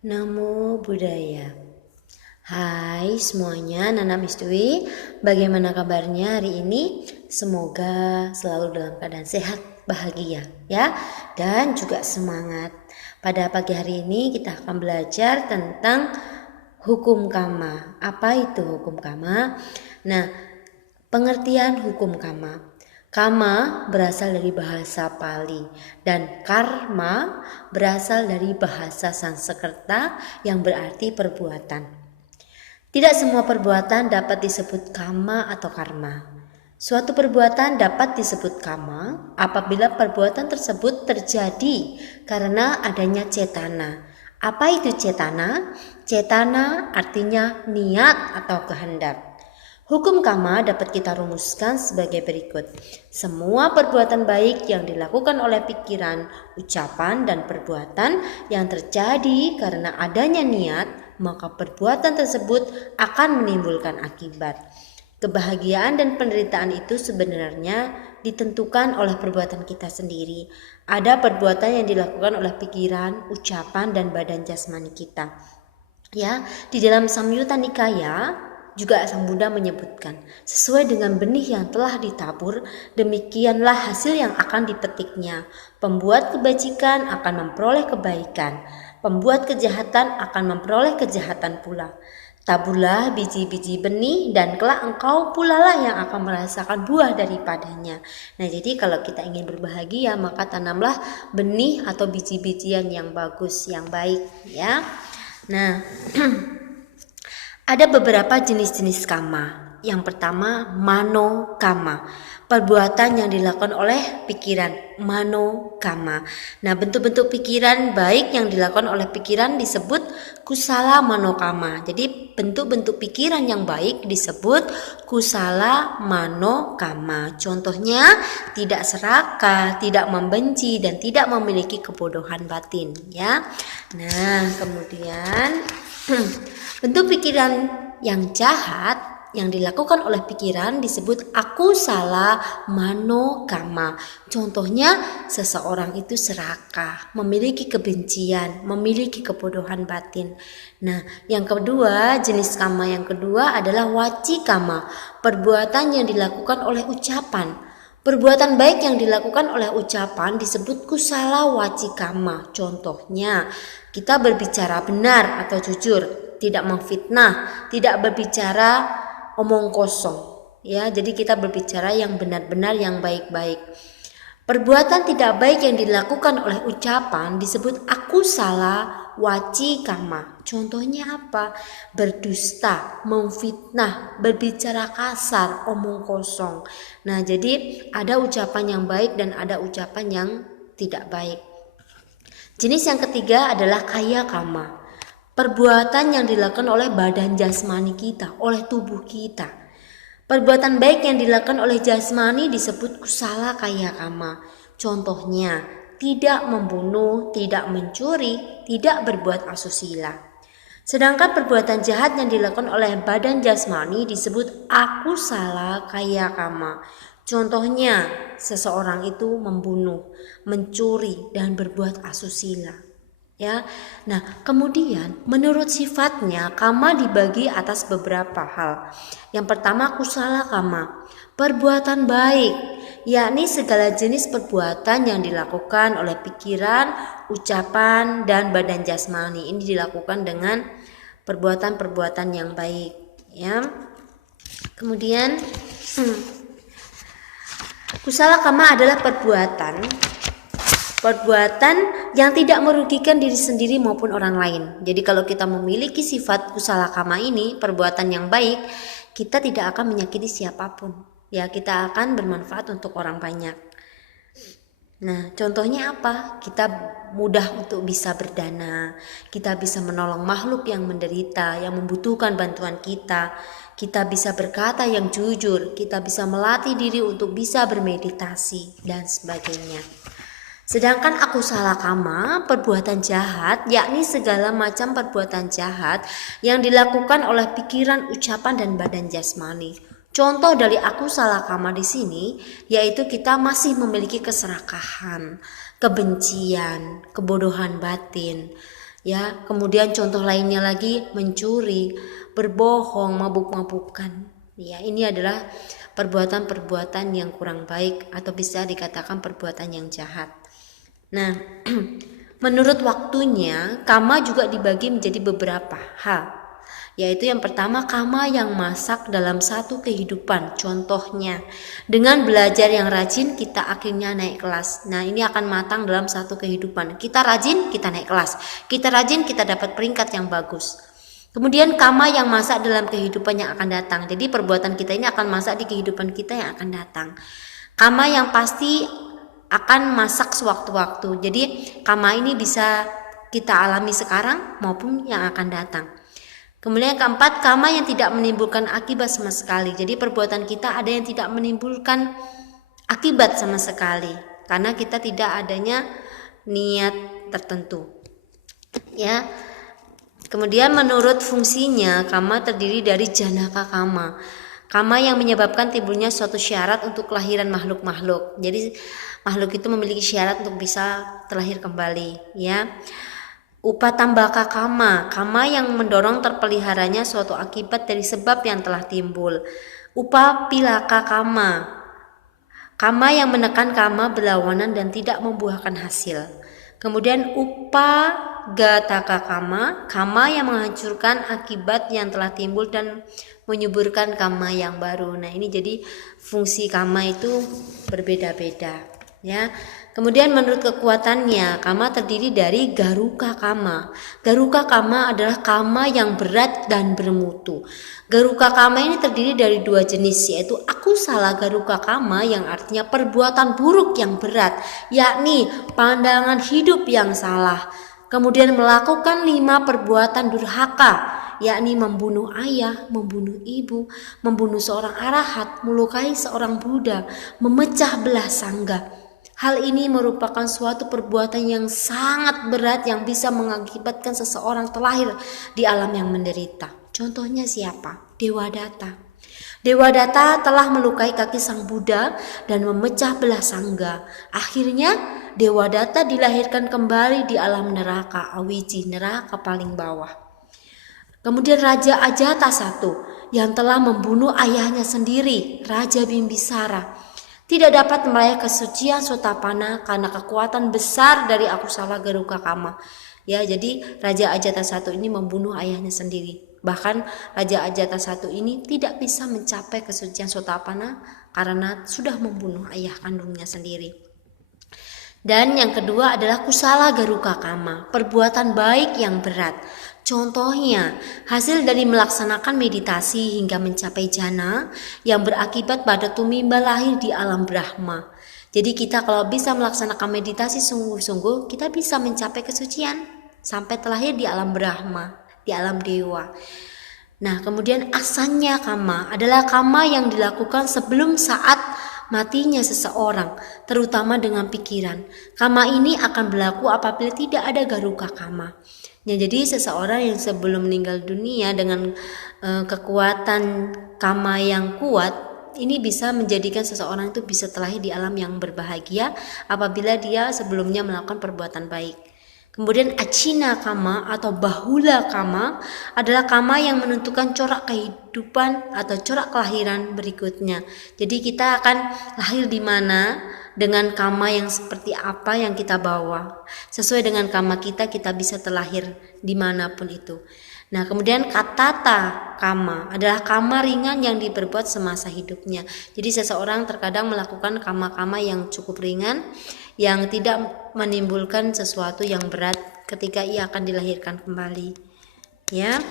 Namo Buddhaya. Hai semuanya, Nanam Istui. Bagaimana kabarnya hari ini? Semoga selalu dalam keadaan sehat, bahagia ya, dan juga semangat. Pada pagi hari ini kita akan belajar tentang hukum karma. Apa itu hukum karma? Nah, pengertian hukum karma. Karma berasal dari bahasa Pali dan karma berasal dari bahasa Sanskerta yang berarti perbuatan. Tidak semua perbuatan dapat disebut karma atau karma. Suatu perbuatan dapat disebut karma apabila perbuatan tersebut terjadi karena adanya cetana. Apa itu cetana? Cetana artinya niat atau kehendak. Hukum karma dapat kita rumuskan sebagai berikut. Semua perbuatan baik yang dilakukan oleh pikiran, ucapan, dan perbuatan yang terjadi karena adanya niat, maka perbuatan tersebut akan menimbulkan akibat. Kebahagiaan dan penderitaan itu sebenarnya ditentukan oleh perbuatan kita sendiri. Ada perbuatan yang dilakukan oleh pikiran, ucapan, dan badan jasmani kita. Ya, di dalam Samyutta Nikaya juga Sang Buddha menyebutkan, sesuai dengan benih yang telah ditabur, demikianlah hasil yang akan dipetiknya. Pembuat kebajikan akan memperoleh kebaikan, pembuat kejahatan akan memperoleh kejahatan pula. Taburlah biji-biji benih dan kelak engkau pula lah yang akan merasakan buah daripadanya. Nah, jadi kalau kita ingin berbahagia maka tanamlah benih atau biji-bijian yang bagus, yang baik ya. Nah, ada beberapa jenis-jenis karma. Yang pertama, mano karma. Perbuatan yang dilakukan oleh pikiran, mano karma. Nah, bentuk-bentuk pikiran baik yang dilakukan oleh pikiran disebut kusala mano karma. Jadi, bentuk-bentuk pikiran yang baik disebut kusala mano karma. Contohnya, tidak serakah, tidak membenci, dan tidak memiliki kebodohan batin. Ya. Nah, kemudian bentuk pikiran yang jahat yang dilakukan oleh pikiran disebut akusala mano karma. Contohnya, seseorang itu serakah, memiliki kebencian, memiliki kebodohan batin. Nah, yang kedua, jenis karma yang kedua adalah waci karma, perbuatan yang dilakukan oleh ucapan. Perbuatan baik yang dilakukan oleh ucapan disebut kusala waci karma. Contohnya, kita berbicara benar atau jujur, tidak memfitnah, tidak berbicara omong kosong. Ya, jadi kita berbicara yang benar-benar, yang baik-baik. Perbuatan tidak baik yang dilakukan oleh ucapan disebut akusala waci karma. Contohnya apa? Berdusta, memfitnah, berbicara kasar, omong kosong. Nah, jadi ada ucapan yang baik dan ada ucapan yang tidak baik. Jenis yang ketiga adalah kaya karma. Perbuatan yang dilakukan oleh badan jasmani kita, oleh tubuh kita. Perbuatan baik yang dilakukan oleh jasmani disebut kusala kaya karma. Contohnya, tidak membunuh, tidak mencuri, tidak berbuat asusila. Sedangkan perbuatan jahat yang dilakukan oleh badan jasmani disebut akusala kaya karma. Contohnya, seseorang itu membunuh, mencuri, dan berbuat asusila. Ya, nah kemudian menurut sifatnya karma dibagi atas beberapa hal. Yang pertama kusala karma, perbuatan baik, yakni segala jenis perbuatan yang dilakukan oleh pikiran, ucapan, dan badan jasmani. Ini dilakukan dengan perbuatan-perbuatan yang baik. Ya, kemudian kusala karma adalah perbuatan yang tidak merugikan diri sendiri maupun orang lain. Jadi kalau kita memiliki sifat kusala karma ini, perbuatan yang baik, kita tidak akan menyakiti siapapun. Ya, kita akan bermanfaat untuk orang banyak. Nah, contohnya apa? Kita mudah untuk bisa berdana, kita bisa menolong makhluk yang menderita, yang membutuhkan bantuan kita. Kita bisa berkata yang jujur, kita bisa melatih diri untuk bisa bermeditasi, dan sebagainya. Sedangkan akusala karma, perbuatan jahat, yakni segala macam perbuatan jahat yang dilakukan oleh pikiran, ucapan, dan badan jasmani. Contoh dari akusala karma di sini yaitu kita masih memiliki keserakahan, kebencian, kebodohan batin. Ya, kemudian contoh lainnya lagi mencuri, berbohong, mabuk-mabukan. Ya, ini adalah perbuatan-perbuatan yang kurang baik atau bisa dikatakan perbuatan yang jahat. Nah, menurut waktunya, kama juga dibagi menjadi beberapa hal. Yaitu yang pertama, kama yang masak dalam satu kehidupan. Contohnya, dengan belajar yang rajin kita akhirnya naik kelas. Nah, ini akan matang dalam satu kehidupan. Kita rajin, kita naik kelas. Kita rajin, kita dapat peringkat yang bagus. Kemudian kama yang masak dalam kehidupan yang akan datang. Jadi perbuatan kita ini akan masak di kehidupan kita yang akan datang. Kama yang pasti akan masak sewaktu-waktu. Jadi kama ini bisa kita alami sekarang maupun yang akan datang. Kemudian yang keempat, kama yang tidak menimbulkan akibat sama sekali. Jadi perbuatan kita ada yang tidak menimbulkan akibat sama sekali karena kita tidak adanya niat tertentu. Ya. Kemudian menurut fungsinya, kama terdiri dari janaka kama. Kama yang menyebabkan timbulnya suatu syarat untuk kelahiran makhluk-makhluk. Jadi makhluk itu memiliki syarat untuk bisa terlahir kembali, ya. Upatambaka kama, kama yang mendorong terpeliharanya suatu akibat dari sebab yang telah timbul. Upapilaka kama, kama yang menekan kama berlawanan dan tidak membuahkan hasil. Kemudian upagataka kama, kama yang menghancurkan akibat yang telah timbul dan menyuburkan kama yang baru. Nah, ini jadi fungsi kama itu berbeda-beda, ya. Kemudian menurut kekuatannya, kama terdiri dari garuka kama. Garuka kama adalah kama yang berat dan bermutu. Garuka kama ini terdiri dari dua jenis, yaitu akusala garuka kama yang artinya perbuatan buruk yang berat, yakni pandangan hidup yang salah. Kemudian melakukan 5 perbuatan durhaka, yakni membunuh ayah, membunuh ibu, membunuh seorang arahat, melukai seorang Buddha, memecah belah sangga. Hal ini merupakan suatu perbuatan yang sangat berat yang bisa mengakibatkan seseorang terlahir di alam yang menderita. Contohnya siapa? Dewadatta. Dewadatta telah melukai kaki sang Buddha dan memecah belah sangga. Akhirnya Dewadatta dilahirkan kembali di alam neraka, awiji, neraka paling bawah. Kemudian Raja Ajata I yang telah membunuh ayahnya sendiri, Raja Bimbisara, tidak dapat meraih kesucian Sotapanna karena kekuatan besar dari akusala garuka kama. Ya, jadi Raja Ajata I ini membunuh ayahnya sendiri. Bahkan Raja Ajata I ini tidak bisa mencapai kesucian Sotapanna karena sudah membunuh ayah kandungnya sendiri. Dan yang kedua adalah kusala garuka kama, perbuatan baik yang berat. Contohnya, hasil dari melaksanakan meditasi hingga mencapai jana yang berakibat pada tumimba lahir di alam Brahma. Jadi kita kalau bisa melaksanakan meditasi sungguh-sungguh, kita bisa mencapai kesucian sampai terlahir di alam Brahma, di alam dewa. Nah, kemudian asanya kama adalah kama yang dilakukan sebelum saat matinya seseorang, terutama dengan pikiran. Kama ini akan berlaku apabila tidak ada garuka kama. Ya, jadi seseorang yang sebelum meninggal dunia dengan kekuatan kama yang kuat, ini bisa menjadikan seseorang itu bisa terlahir di alam yang berbahagia apabila dia sebelumnya melakukan perbuatan baik. Kemudian acina kama atau bahula kama adalah kama yang menentukan corak kehidupan atau corak kelahiran berikutnya. Jadi kita akan lahir di mana dengan kama yang seperti apa yang kita bawa. Sesuai dengan kama kita bisa terlahir dimanapun itu. Nah, kemudian katata kama adalah kama ringan yang diperbuat semasa hidupnya. Jadi seseorang terkadang melakukan kama-kama yang cukup ringan, yang tidak menimbulkan sesuatu yang berat ketika ia akan dilahirkan kembali. Ya.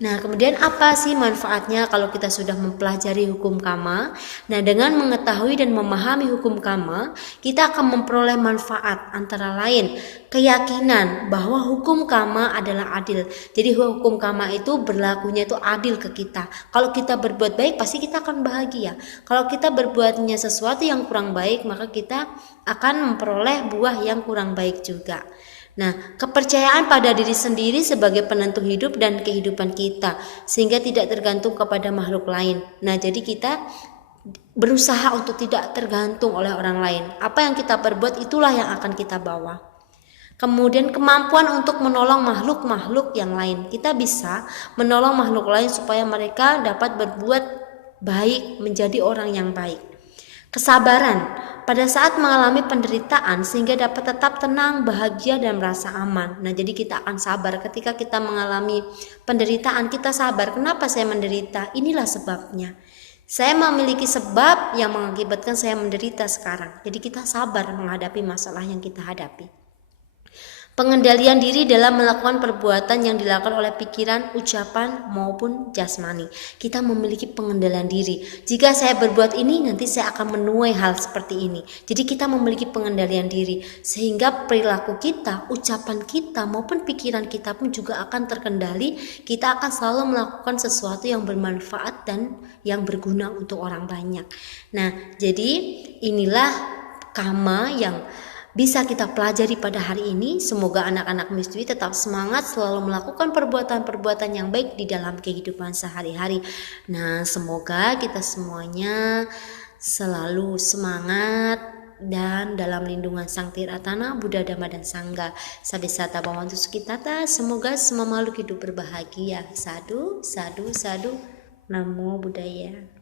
Nah, kemudian apa sih manfaatnya kalau kita sudah mempelajari hukum kama? Nah, dengan mengetahui dan memahami hukum kama, kita akan memperoleh manfaat antara lain keyakinan bahwa hukum kama adalah adil. Jadi hukum kama itu berlakunya itu adil ke kita. Kalau kita berbuat baik, pasti kita akan bahagia. Kalau kita berbuatnya sesuatu yang kurang baik, maka kita akan memperoleh buah yang kurang baik juga. Nah, kepercayaan pada diri sendiri sebagai penentu hidup dan kehidupan kita, sehingga tidak tergantung kepada makhluk lain. Nah, jadi kita berusaha untuk tidak tergantung oleh orang lain. Apa yang kita perbuat itulah yang akan kita bawa. Kemudian kemampuan untuk menolong makhluk-makhluk yang lain. Kita bisa menolong makhluk lain supaya mereka dapat berbuat baik, menjadi orang yang baik. Kesabaran pada saat mengalami penderitaan sehingga dapat tetap tenang, bahagia, dan merasa aman. Nah, jadi kita akan sabar ketika kita mengalami penderitaan. Kita sabar, kenapa saya menderita? Inilah sebabnya. Saya memiliki sebab yang mengakibatkan saya menderita sekarang. Jadi kita sabar menghadapi masalah yang kita hadapi. Pengendalian diri dalam melakukan perbuatan yang dilakukan oleh pikiran, ucapan, maupun jasmani. Kita memiliki pengendalian diri. Jika saya berbuat ini, nanti saya akan menuai hal seperti ini. Jadi kita memiliki pengendalian diri. Sehingga perilaku kita, ucapan kita, maupun pikiran kita pun juga akan terkendali. Kita akan selalu melakukan sesuatu yang bermanfaat dan yang berguna untuk orang banyak. Nah, jadi inilah karma yang bisa kita pelajari pada hari ini. Semoga anak-anak Mistui tetap semangat selalu melakukan perbuatan-perbuatan yang baik di dalam kehidupan sehari-hari. Nah, semoga kita semuanya selalu semangat dan dalam lindungan Sang Tiratana, Buddha, Dhamma, dan Sangha. Sabisata Bhavantu Sukhitata. Semoga semua makhluk hidup berbahagia. Sadu, sadu, sadu. Namo Buddhaya.